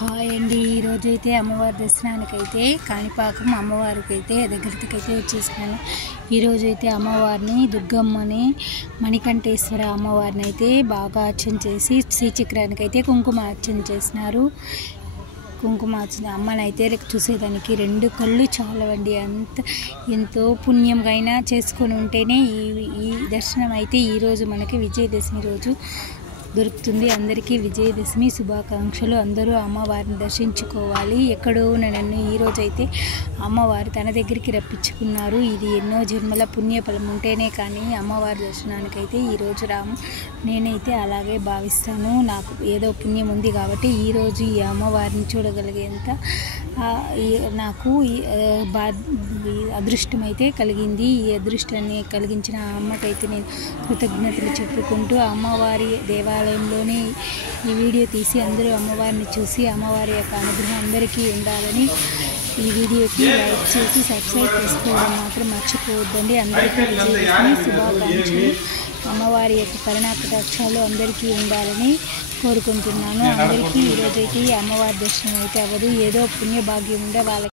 Hi అండి, ఈరోజైతే అమ్మవారి దర్శనానికైతే కాణిపాకం అమ్మవారికైతే దగ్గరకైతే వచ్చేసాను. ఈరోజైతే అమ్మవారిని దుర్గమ్మని మణికంఠేశ్వర అమ్మవారిని అయితే బాగా అర్చన చేసి శ్రీచక్రానికి అయితే కుంకుమ అర్చన చేసినారు. కుంకుమ అర్చన అమ్మని అయితే చూసేదానికి రెండు కళ్ళు చాలవండి. ఎంతో పుణ్యంగా చేసుకొని ఉంటేనే ఈ దర్శనం అయితే ఈరోజు మనకి విజయదశమి రోజు దొరుకుతుంది. అందరికీ విజయదశమి శుభాకాంక్షలు. అందరూ అమ్మవారిని దర్శించుకోవాలి. ఎక్కడో నన్ను ఈరోజైతే అమ్మవారు తన దగ్గరికి రప్పించుకున్నారు. ఇది ఎన్నో జన్మల పుణ్యఫలం ఉంటేనే కానీ అమ్మవారి దర్శనానికైతే ఈరోజు నేనైతే అలాగే భావిస్తాను. నాకు ఏదో పుణ్యం ఉంది కాబట్టి ఈరోజు ఈ అమ్మవారిని చూడగలిగేంత నాకు అదృష్టం అయితే కలిగింది. ఈ అదృష్టాన్ని కలిగించిన అమ్మకైతే నేను కృతజ్ఞతలు చెప్పుకుంటూ అమ్మవారి దేవాలయంలోనే ఈ వీడియో తీసి అందరూ అమ్మవారిని చూసి అమ్మవారి యొక్క అనుగ్రహం అందరికీ ఉండాలని ఈ వీడియోకి లైక్ చేసి సబ్స్క్రైబ్ చేసుకోవడం మాత్రం మర్చిపోవద్దండి. అందరికీ విజయదశమి శుభాకాంక్షలు. అమ్మవారి యొక్క కరుణా కటాక్షాలు అందరికీ ఉండాలని కోరుకుంటున్నాను. అందరికీ ఈరోజైతే ఈ అమ్మవారి దర్శనం అయితే అవ్వదు. ఏదో పుణ్యభాగ్యం ఉండే వాళ్ళకి